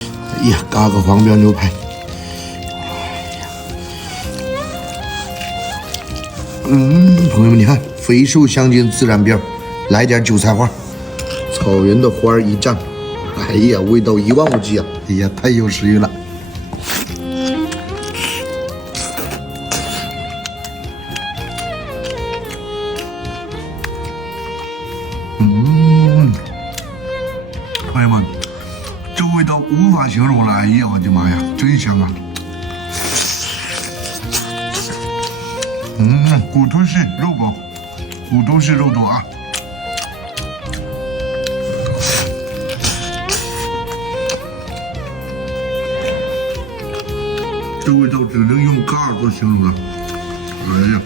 哎呀，嘎个黄标牛排。朋友们，你看，飞手相间孜然边，来点韭菜花，草原的花儿一蘸，哎呀，味道一望无际啊！哎呀，太有食欲了。朋友们，这味道无法形容了！哎呀，我的妈呀，真香啊！骨头细肉薄，骨头细肉多啊！这味道只能用嘎尔多形容了。哎呀！